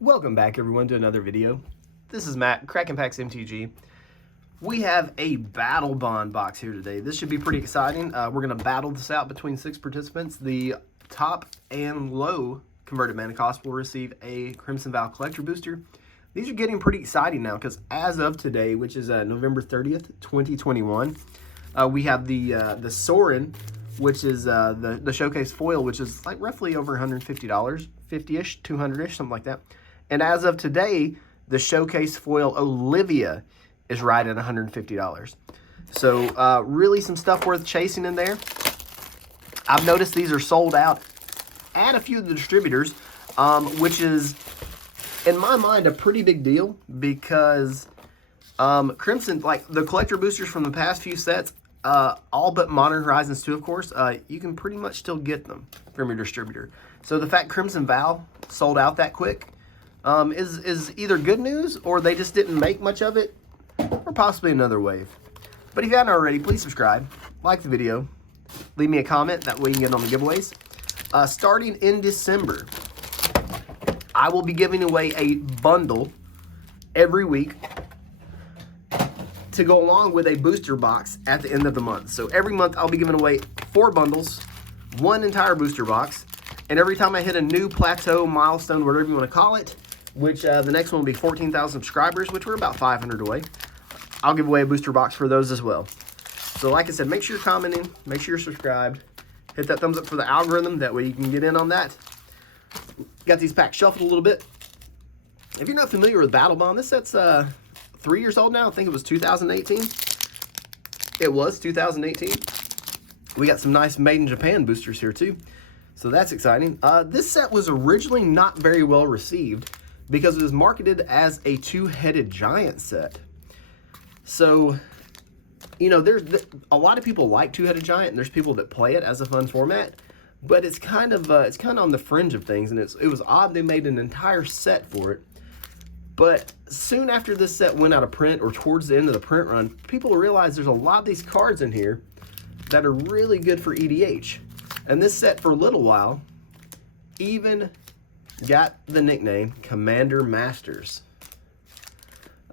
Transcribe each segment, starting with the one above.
Welcome back everyone to another video. This is Matt, Kraken Packs MTG. We have a Battlebond box here today. This should be pretty exciting. We're going to battle this out between 6 participants. The top and low converted mana cost will receive a Crimson Vow Collector Booster. These are getting pretty exciting now because as of today, which is November 30th, 2021, we have the Sorin, which is the showcase foil, which is like roughly over $150, 50-ish, 200-ish, something like that. And as of today, the showcase foil Olivia is right at $150. So really some stuff worth chasing in there. I've noticed these are sold out at a few of the distributors, which is, in my mind, a pretty big deal because Crimson, like the collector boosters from the past few sets, all but Modern Horizons 2, of course, you can pretty much still get them from your distributor. So the fact Crimson Vow sold out that quick is either good news or they just didn't make much of it, or possibly another wave. But if you haven't already, please subscribe, like the video, leave me a comment, that way you can get on the giveaways. Starting in December, I will be giving away a bundle every week to go along with a booster box at the end of the month. So every month I'll be giving away 4 bundles, 1 entire booster box, and every time I hit a new plateau, milestone, whatever you want to call it, which the next one will be 14,000 subscribers, which we're about 500 away, I'll give away a booster box for those as well. So like I said, make sure you're commenting, make sure you're subscribed, hit that thumbs up for the algorithm, that way you can get in on that. Got these packs shuffled a little bit. If you're not familiar with Battlebond, this set's 3 years old now. I think it was 2018. It was 2018. We got some nice Made in Japan boosters here too, so that's exciting. This set was originally not very well received because it was marketed as a two-headed giant set. So, you know, there's a lot of people like two-headed giant, and there's people that play it as a fun format, but it's kind of on the fringe of things, and it was odd they made an entire set for it. But soon after this set went out of print, or towards the end of the print run, people realized there's a lot of these cards in here that are really good for EDH. And this set, for a little while, even got the nickname Commander Masters.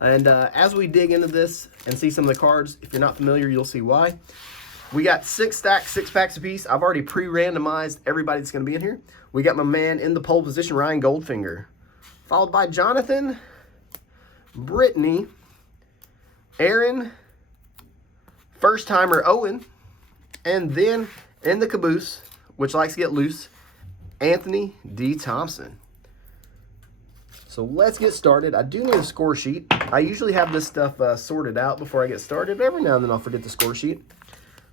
And as we dig into this and see some of the cards, if you're not familiar, you'll see why. We got 6 stacks, 6 packs apiece. I've already pre-randomized everybody that's going to be in here. We got my man in the pole position, Ryan Goldfinger, followed by Jonathan, Brittany, Aaron, first timer Owen, and then in the caboose, which likes to get loose, Anthony D. Thompson. So let's get started. I do need a score sheet. I usually have this stuff sorted out before I get started, but every now and then I'll forget the score sheet.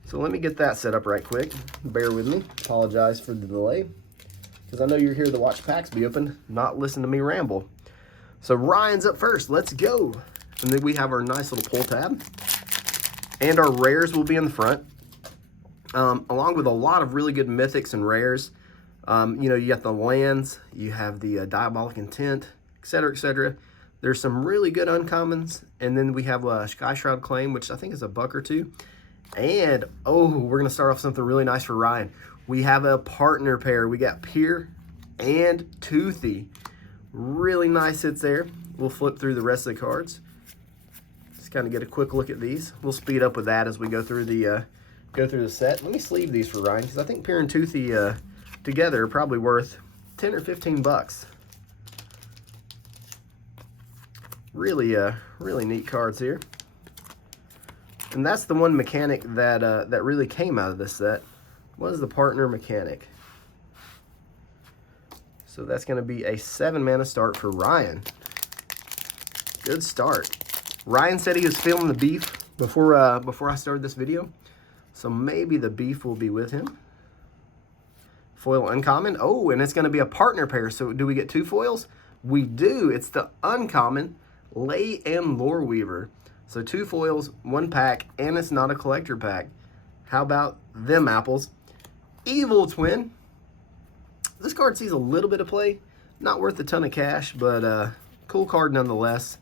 So let me get that set up right quick. Bear with me. Apologize for the delay, because I know you're here to watch packs be opened, not listen to me ramble. So Ryan's up first. Let's go. And then we have our nice little pull tab. And our rares will be in the front, along with a lot of really good mythics and rares. You know, you got the lands, you have the Diabolic Intent, etc., etc. There's some really good uncommons. And then we have a Sky Shroud Claim, which I think is a buck or two. And, oh, we're going to start off something really nice for Ryan. We have a partner pair. We got Pier and Toothy. Really nice hits there. We'll flip through the rest of the cards. Just kind of get a quick look at these. We'll speed up with that as we go through the set. Let me sleeve these for Ryan, because I think Pier and Toothy together are probably worth 10 or 15 bucks. Really, really neat cards here. And that's the one mechanic that that really came out of this set. What is the partner mechanic? So that's going to be a 7 mana start for Ryan. Good start. Ryan said he was feeling the beef before I started this video, so maybe the beef will be with him. Foil uncommon. Oh, and it's going to be a partner pair. So do we get 2 foils? We do. It's the uncommon Lay and Lore Weaver. So 2 foils, 1 pack, and it's not a collector pack. How about them apples? Evil Twin. This card sees a little bit of play. Not worth a ton of cash, but cool card nonetheless.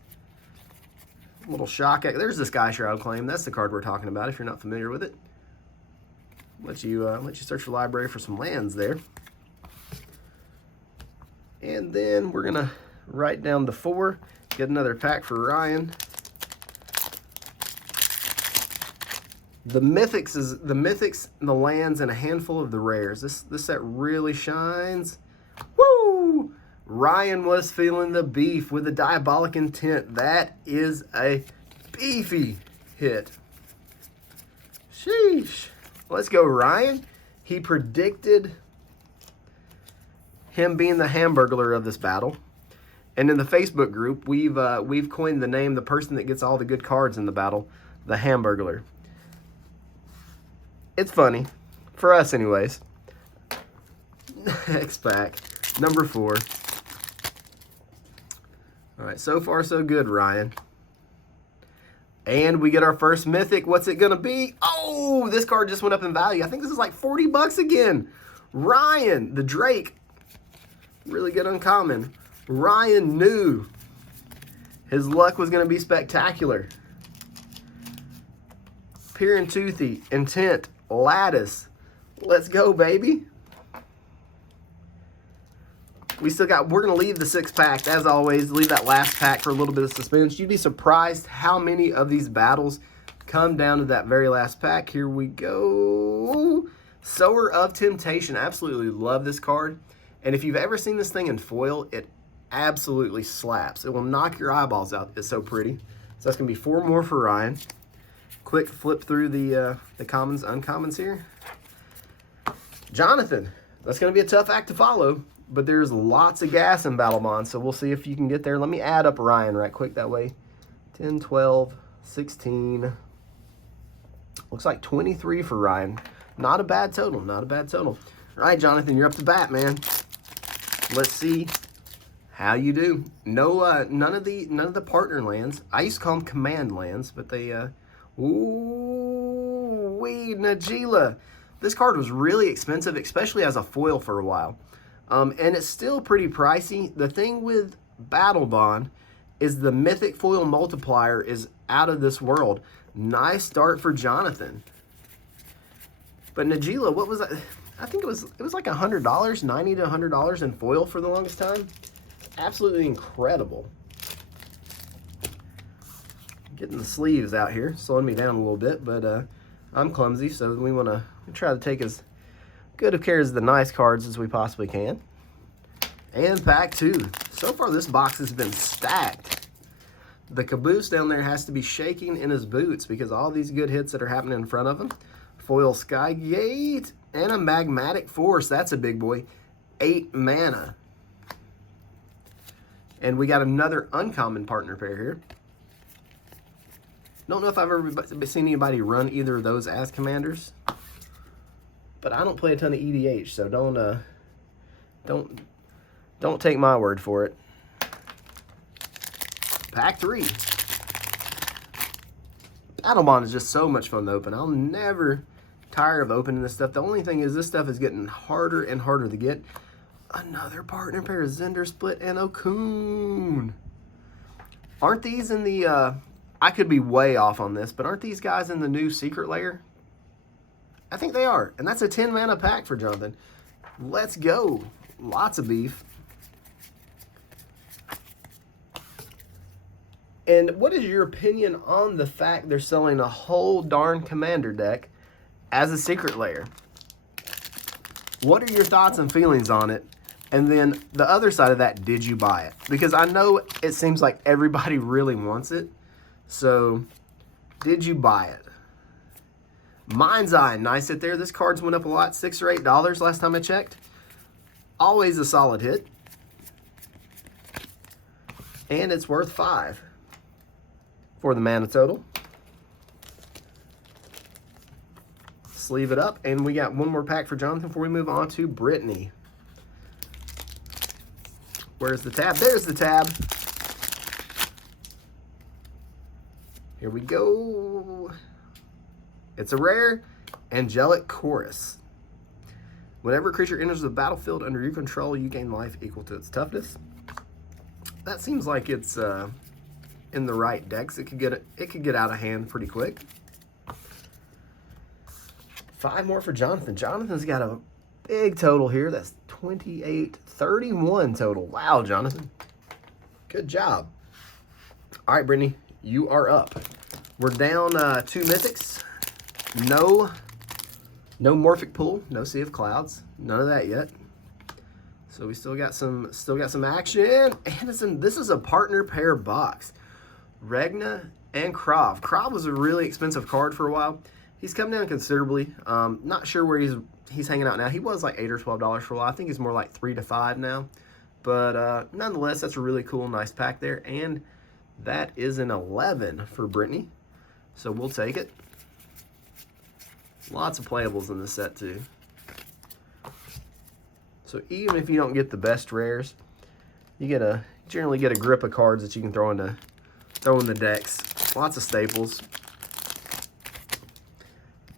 Little shock. There's the Sky Shroud Claim. That's the card we're talking about if you're not familiar with it. Let you search the library for some lands there. And then we're gonna right down to 4. Get another pack for Ryan. The mythics, the lands, and a handful of the rares. This set really shines. Woo! Ryan was feeling the beef with the Diabolic Intent. That is a beefy hit. Sheesh. Let's go, Ryan. He predicted him being the Hamburglar of this battle. And in the Facebook group, we've coined the name, the person that gets all the good cards in the battle, the Hamburglar. It's funny. For us, anyways. Next pack. Number 4. Alright, so far so good, Ryan. And we get our first mythic. What's it going to be? Oh, this card just went up in value. I think this is like 40 bucks again. Ryan, the Drake. Really good uncommon. Ryan knew his luck was going to be spectacular. Peering Toothy, Intent, Lattice. Let's go, baby. We're going to leave the 6-pack, as always. Leave that last pack for a little bit of suspense. You'd be surprised how many of these battles come down to that very last pack. Here we go. Sower of Temptation. Absolutely love this card. And if you've ever seen this thing in foil, it absolutely slaps. It will knock your eyeballs out. It's so pretty. So that's going to be 4 more for Ryan. Quick flip through the commons, uncommons here. Jonathan. That's going to be a tough act to follow. But there's lots of gas in Battlebond, so we'll see if you can get there. Let me add up Ryan right quick that way. 10, 12, 16. Looks like 23 for Ryan. Not a bad total, not a bad total. All right, Jonathan, you're up to bat, man. Let's see how you do. No, none of the partner lands. I used to call them command lands, but they, Najila. This card was really expensive, especially as a foil for a while. And it's still pretty pricey. The thing with Battlebond is the Mythic Foil multiplier is out of this world. Nice start for Jonathan. But Najila, what was that? I think it was like $100, $90 to $100 in foil for the longest time. Absolutely incredible. Getting the sleeves out here, slowing me down a little bit, but I'm clumsy, so we want to try to take as good of care of the nice cards as we possibly can. And pack 2. So far this box has been stacked. The caboose down there has to be shaking in his boots because all these good hits that are happening in front of him. Foil Skygate and a Magmatic Force. That's a big boy. 8 mana. And we got another uncommon partner pair here. Don't know if I've ever seen anybody run either of those as commanders. But I don't play a ton of EDH, so don't take my word for it. Pack 3. Battlebond is just so much fun to open. I'll never tire of opening this stuff. The only thing is this stuff is getting harder and harder to get. Another partner pair of Zender Split and Okun. Aren't these in the, I could be way off on this, but aren't these guys in the new Secret Lair? I think they are. And that's a 10 mana pack for Jonathan. Let's go. Lots of beef. And what is your opinion on the fact they're selling a whole darn commander deck as a Secret Lair? What are your thoughts and feelings on it? And then the other side of that, did you buy it? Because I know it seems like everybody really wants it. So, did you buy it? Mind's Eye, nice hit there. This card's went up a lot, $6 or $8 last time I checked. Always a solid hit. And it's worth 5 for the mana total. Sleeve it up, and we got one more pack for Jonathan before we move on to Brittany. Where's the tab? There's the tab. Here we go. It's a rare, Angelic Chorus. Whenever a creature enters the battlefield under your control, you gain life equal to its toughness. That seems like it's in the right decks. It could get out of hand pretty quick. 5 more for Jonathan. Jonathan's got a big total here. That's 28, 31 total. Wow, Jonathan. Good job. All right, Brittany, you are up. We're down 2 mythics. No Morphic Pool, no Sea of Clouds, none of that yet. So we still got some action. And this is a partner pair box. Regna and Krav. Krav was a really expensive card for a while. He's come down considerably. Not sure where he's hanging out now. He was like $8 or $12 for a while. I think he's more like $3 to $5 now. But nonetheless, that's a really cool, nice pack there. And that is an 11 for Brittany. So we'll take it. Lots of playables in this set too. So even if you don't get the best rares, you generally get a grip of cards that you can throw in the decks. Lots of staples.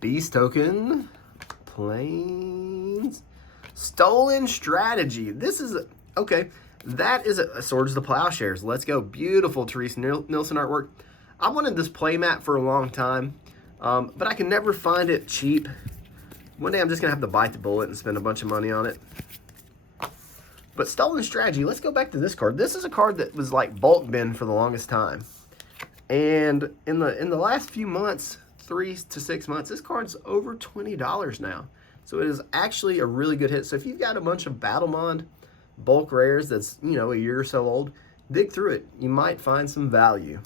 Beast token, planes, stolen strategy. This is okay. That is a Swords of the Plowshares. Let's go. Beautiful Therese Nilsson artwork. I wanted this playmat for a long time, but I can never find it cheap. One day I'm just gonna have to bite the bullet and spend a bunch of money on it. But Stolen Strategy, let's go back to this card. This is a card that was like bulk bin for the longest time. And in the last few months, 3 to 6 months, this card's over $20 now. So it is actually a really good hit. So if you've got a bunch of Battlebond bulk rares that's, you know, a year or so old, dig through it. You might find some value.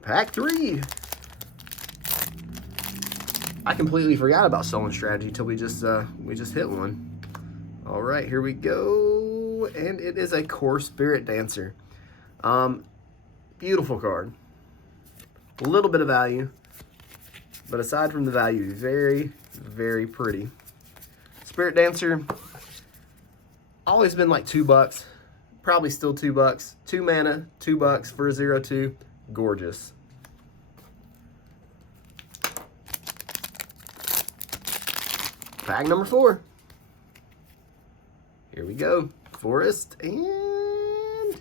Pack 3. I completely forgot about Stolen Strategy till we just hit one. All right, here we go. And it is a Core Spirit Dancer. Beautiful card. A little bit of value, but aside from the value, very, very pretty. Spirit Dancer, always been like $2, probably still $2. 2 mana, $2 for a 0/2, gorgeous. Pack number 4. Here we go. Forest and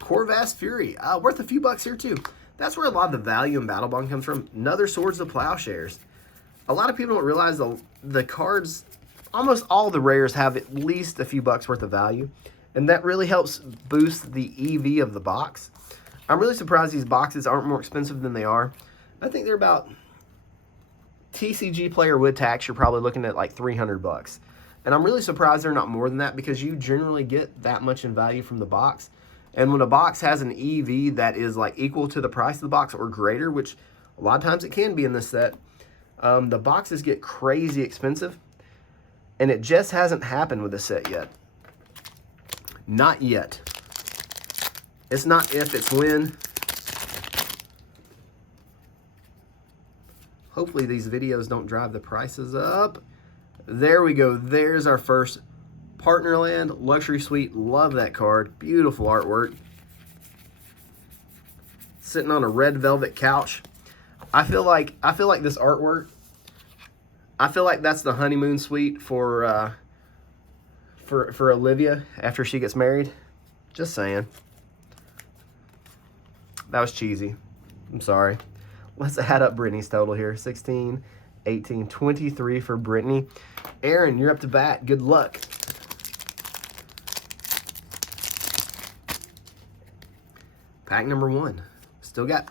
Corvus Fury. Worth a few bucks here too. That's where a lot of the value in Battlebond comes from. Another Swords of Plowshares. A lot of people don't realize the cards, almost all the rares have at least a few bucks worth of value. And that really helps boost the EV of the box. I'm really surprised these boxes aren't more expensive than they are. I think they're about, TCG player with tax, you're probably looking at like 300 bucks. And I'm really surprised they're not more than that because you generally get that much in value from the box. And when a box has an EV that is like equal to the price of the box or greater, which a lot of times it can be in this set, the boxes get crazy expensive. And it just hasn't happened with this set yet. Not yet. It's not if, it's when. Hopefully these videos don't drive the prices up. There we go. There's our first Partnerland Luxury Suite. Love that card. Beautiful artwork. Sitting on a red velvet couch. I feel like this artwork, I feel like that's the honeymoon suite for Olivia after she gets married. Just saying. That was cheesy. I'm sorry. Let's add up Brittany's total here. 16, 18, 23 for Brittany. Aaron, you're up to bat. Good luck. Pack number 1.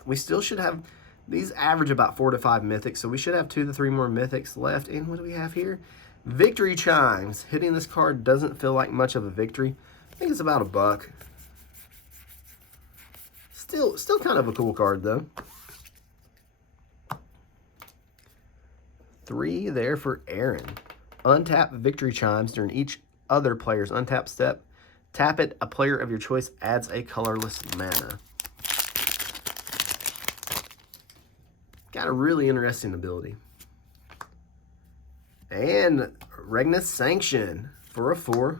We still should have, these average about 4 to 5 mythics, so we should have 2 to 3 more mythics left. And what do we have here? Victory Chimes. Hitting this card doesn't feel like much of a victory. I think it's about $1. Still kind of a cool card though. 3 there for Aaron. Untap Victory Chimes during each other player's untap step. Tap it, a player of your choice adds a colorless mana. Got a really interesting ability. And Regna's Sanction for a 4.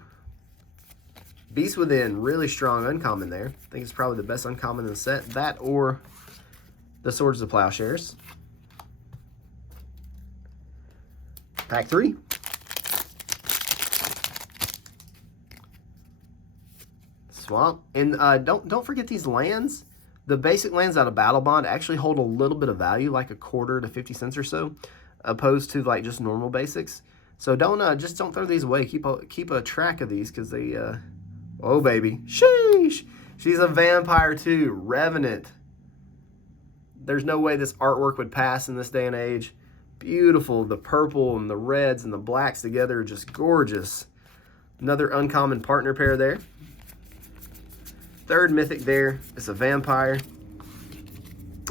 Beast Within, really strong uncommon there. I think it's probably the best uncommon in the set. That or the Swords of Plowshares. Pack 3. Swamp. And don't forget these lands. The basic lands out of Battlebond actually hold a little bit of value, like a quarter to 50 cents or so, opposed to like just normal basics. So don't throw these away. Keep a track of these because they Oh, baby. Sheesh. She's a vampire, too. Revenant. There's no way this artwork would pass in this day and age. Beautiful. The purple and the reds and the blacks together are just gorgeous. Another uncommon partner pair there. Third mythic there is a vampire.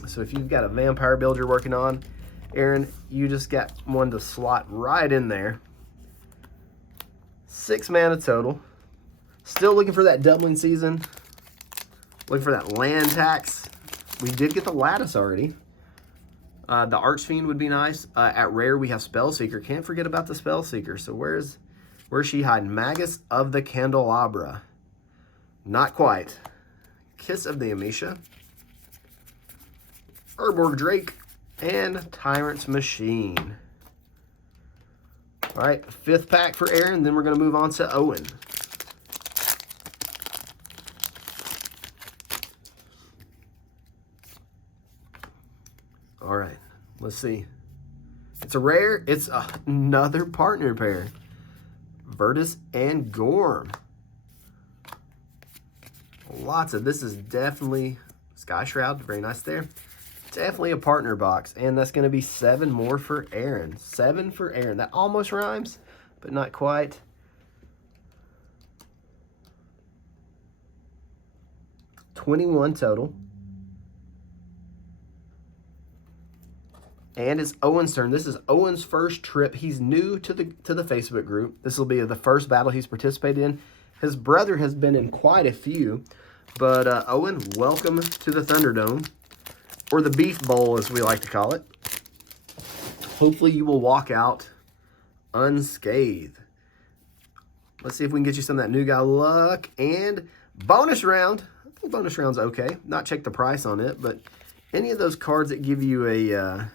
So if you've got a vampire build you're working on, Aaron, you just got one to slot right in there. 6 mana total. Still looking for that doubling season. Looking for that land tax. We did get the lattice already. The Archfiend would be nice. At rare, we have Spellseeker. Can't forget about the Spellseeker. So where's she hiding? Magus of the Candelabra. Not quite. Kiss of the Amisha. Urborg Drake. And Tyrant's Machine. All right, 5th pack for Aaron. Then we're going to move on to Owen. All right, let's see. It's a rare. It's another partner pair. Virtus and Gorm. Lots of, this is definitely Sky Shroud. Very nice there. Definitely a partner box. And that's going to be 7 more for Aaron. 7 for Aaron. That almost rhymes, but not quite. $21 total. And it's Owen's turn. This is Owen's first trip. He's new to the Facebook group. This will be the first battle he's participated in. His brother has been in quite a few. But Owen, welcome to the Thunderdome. Or the Beef Bowl, as we like to call it. Hopefully you will walk out unscathed. Let's see if we can get you some of that new guy luck. And bonus round. I think bonus round's okay. Not check the price on it, but any of those cards that give you a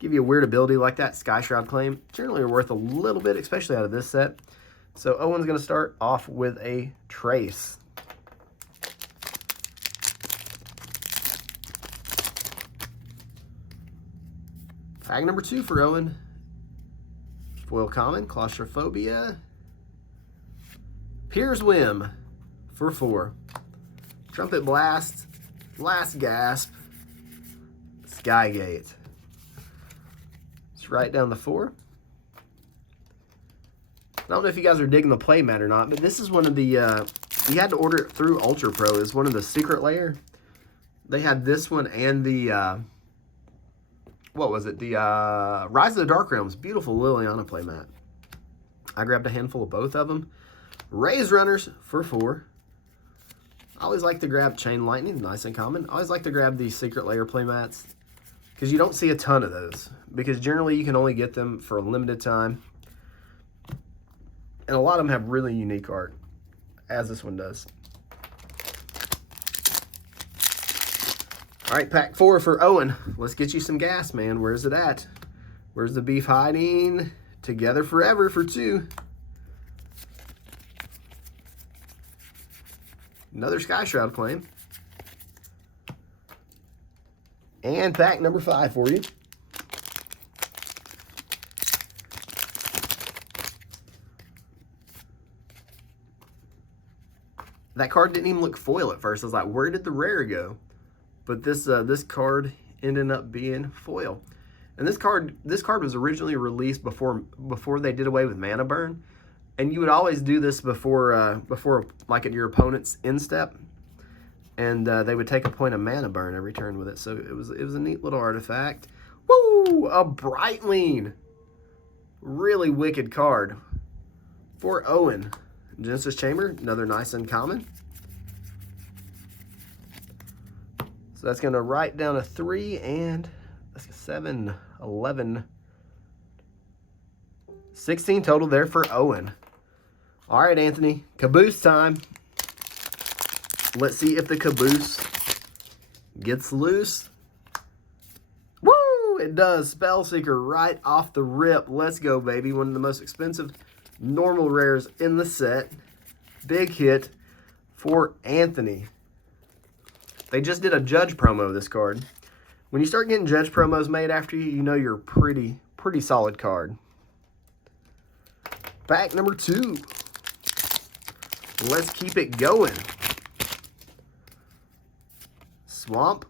weird ability like that, Sky Shroud Claim, generally are worth a little bit, especially out of this set. So Owen's going to start off with a Trace. Pack number 2 for Owen. Foil Common, Claustrophobia. Piers Whim for 4. Trumpet Blast, Last Gasp, Skygate. Let's write down the 4. I don't know if you guys are digging the playmat or not, but this is one of the, you had to order it through Ultra Pro. It's one of the secret layer. They had this one and the, what was it? The Rise of the Dark Realms. Beautiful Liliana playmat. I grabbed a handful of both of them. Raise Runners for 4. I always like to grab Chain Lightning, nice and common. I always like to grab these secret layer playmats because you don't see a ton of those. Because generally you can only get them for a limited time. And a lot of them have really unique art, as this one does. All right, pack 4 for Owen. Let's get you some gas, man. Where's it at? Where's the beef hiding? Together Forever for 2. Another Sky Shroud Claim. And pack number 5 for you. That card didn't even look foil at first. I was like, where did the rare go? But this card ended up being foil. And this card was originally released before they did away with Mana Burn. And you would always do this before like at your opponent's instep. And they would take a point of Mana Burn every turn with it. So it was a neat little artifact. Woo! A Brightling. Really wicked card for Owen. Genesis Chamber, another nice uncommon. So that's going to write down a 3 and 7, 11, 16 total there for Owen. All right, Anthony, caboose time. Let's see if the caboose gets loose. Woo! It does. Spellseeker right off the rip. Let's go, baby. One of the most expensive normal rares in the set. Big hit for Anthony. They just did a Judge promo, this card. When you start getting Judge promos made after you, you know you're a pretty solid card. Pack number 2. Let's keep it going. Swamp.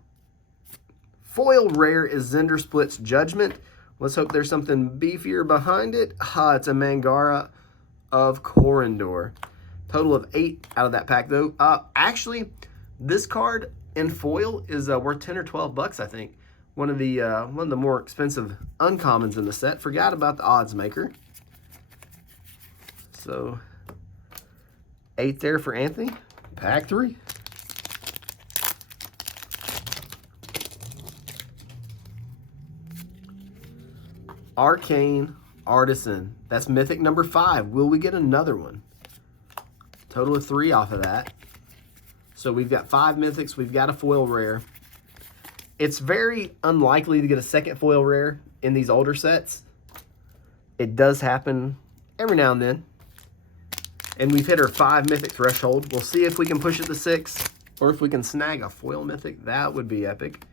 Foil rare is Zender Split's Judgment. Let's hope there's something beefier behind it. It's a Mangara of Corindor. Total of 8 out of that pack, though. Actually, this card in foil is worth 10 or 12 bucks, I think. One of the more expensive uncommons in the set. Forgot about the odds maker. So 8 there for Anthony. Pack 3. Arcane Artisan. That's Mythic number 5. Will we get another one? Total of 3 off of that. So we've got 5 Mythics. We've got a foil rare. It's very unlikely to get a second foil rare in these older sets. It does happen every now and then. And we've hit our 5 Mythic threshold. We'll see if we can push it to 6. Or if we can snag a foil Mythic. That would be epic.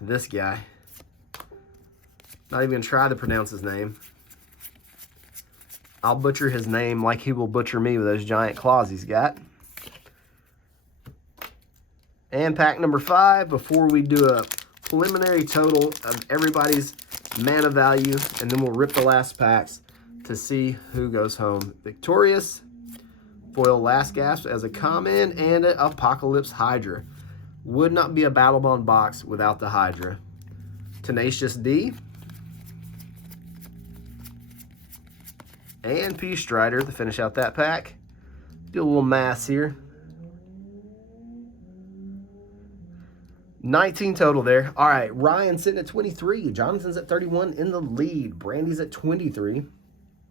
This guy. Not even try to pronounce his name. I'll butcher his name like he will butcher me with those giant claws he's got. And pack number 5, before we do a preliminary total of everybody's mana value, and then we'll rip the last packs to see who goes home victorious. Foil Last Gasp as a common, and an Apocalypse Hydra. Would not be a Battlebond box without the Hydra. Tenacious D. And Peace Strider to finish out that pack. Do a little math here. 19 total there. All right, Ryan sitting at 23. Jonathan's at 31 in the lead. Brandy's at 23.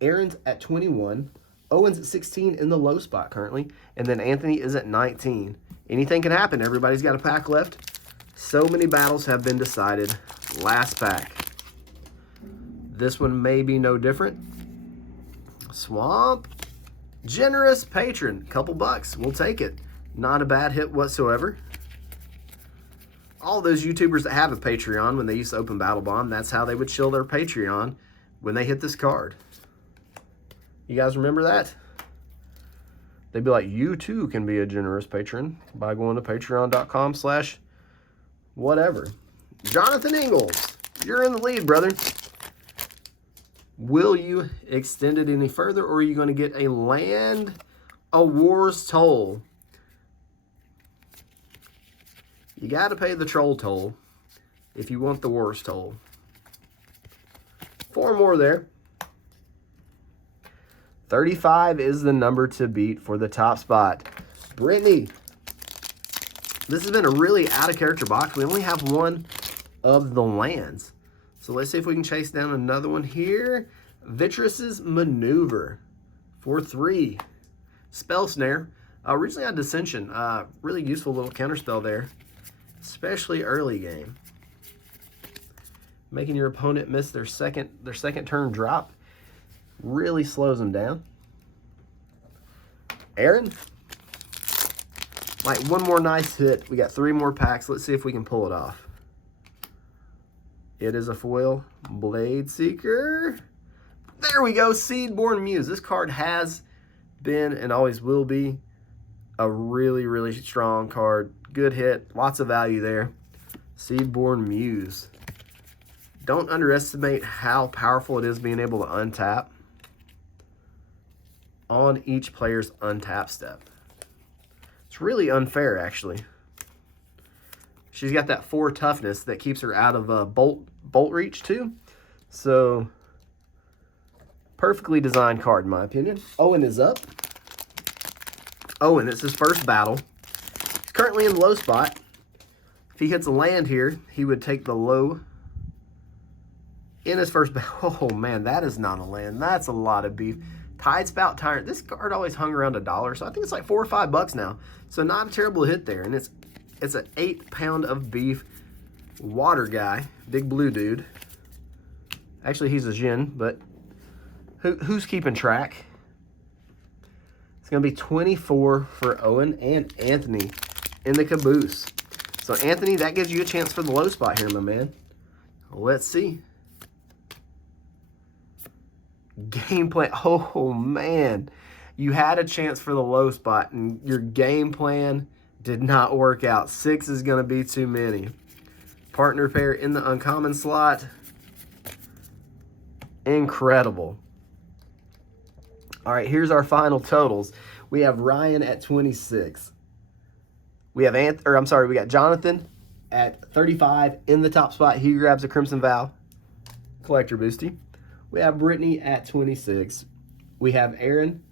Aaron's at 21. Owen's at 16 in the low spot currently. And then Anthony is at 19. Anything can happen. Everybody's got a pack left. So many battles have been decided. Last pack. This one may be no different. Swamp. Generous Patron. Couple bucks. We'll take it. Not a bad hit whatsoever. All those YouTubers that have a Patreon, when they used to open Battlebond, that's how they would shill their Patreon when they hit this card. You guys remember that? They'd be like, you too can be a generous patron by going to patreon.com/whatever. Jonathan Ingalls, you're in the lead, brother. Will you extend it any further, or are you going to get a land, a war's toll? You got to pay the troll toll if you want the war's toll. 4 more there. 35 is the number to beat for the top spot. Brittany, this has been a really out-of-character box. We only have one of the lands. So let's see if we can chase down another one here. Vitreous's Maneuver for 3. Spell Snare. Originally on Dissension. Really useful little counterspell there, especially early game. Making your opponent miss their second turn drop. Really slows them down. Aaron, like one more nice hit. We got 3 more packs. Let's see if we can pull it off. It is a foil Blade Seeker. There we go, Seedborn Muse. This card has been and always will be a really, really strong card. Good hit, lots of value there. Seedborn Muse. Don't underestimate how powerful it is being able to untap on each player's untap step. It's really unfair, actually. She's got that 4 toughness that keeps her out of bolt reach, too. So, perfectly designed card, in my opinion. Owen is up. Owen, it's his first battle. He's currently in the low spot. If he hits a land here, he would take the low in his first battle. Oh, man, that is not a land. That's a lot of beef. Tidespout Tyrant. This card always hung around $1, so I think it's like $4 or $5 now. So not a terrible hit there, and it's an 8 pound of beef water guy, big blue dude. Actually, he's a Jin, but who's keeping track? It's going to be 24 for Owen and Anthony in the caboose. So Anthony, that gives you a chance for the low spot here, my man. Let's see. Gameplay. Oh, man. You had a chance for the low spot, and your game plan did not work out. 6 is going to be too many. Partner pair in the uncommon slot. Incredible. All right, here's our final totals. We have Ryan at 26. We have we got Jonathan at 35 in the top spot. He grabs a Crimson Vow collector boosty. We have Brittany at 26. We have Aaron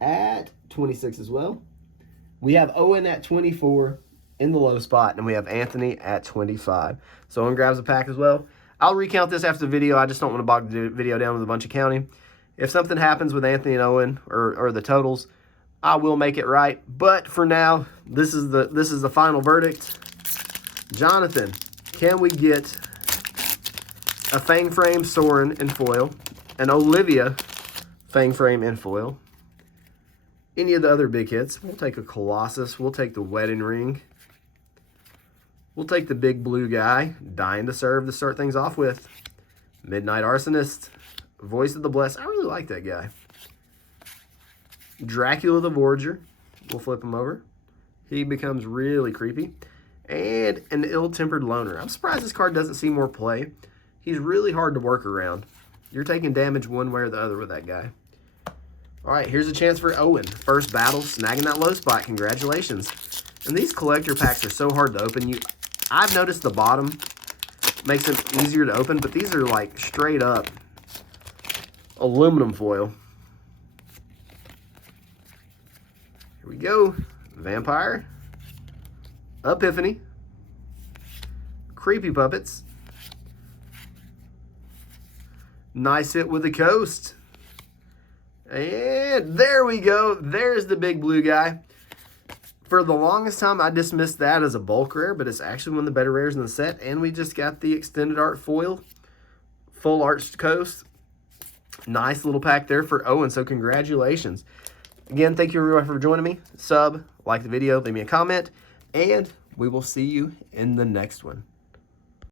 at 26 as well. We have Owen at 24 in the low spot, and we have Anthony at 25. So Owen grabs a pack as well. I'll recount this after the video. I just don't want to bog the video down with a bunch of counting. If something happens with Anthony and Owen or the totals, I will make it right. But for now, this is the final verdict. Jonathan, can we get a Fang Frame Soren in foil, an Olivia Fang Frame in foil? Any of the other big hits? We'll take a Colossus. We'll take the Wedding Ring. We'll take the big blue guy, Dying to Serve to start things off with. Midnight Arsonist, Voice of the Blessed. I really like that guy. Dracula the Voyager. We'll flip him over. He becomes really creepy. And an Ill-Tempered Loner. I'm surprised this card doesn't see more play. He's really hard to work around. You're taking damage one way or the other with that guy. All right, here's a chance for Owen. First battle, snagging that low spot. Congratulations. And these collector packs are so hard to open. I've noticed the bottom makes them easier to open, but these are like straight up aluminum foil. Here we go. Vampire. Epiphany. Creepy Puppets. Nice hit with the Coast. And there we go. There's the big blue guy. For the longest time, I dismissed that as a bulk rare, but it's actually one of the better rares in the set. And we just got the extended art foil. Full arched Coast. Nice little pack there for Owen, so congratulations. Again, thank you everyone for joining me. Sub, like the video, leave me a comment, and we will see you in the next one.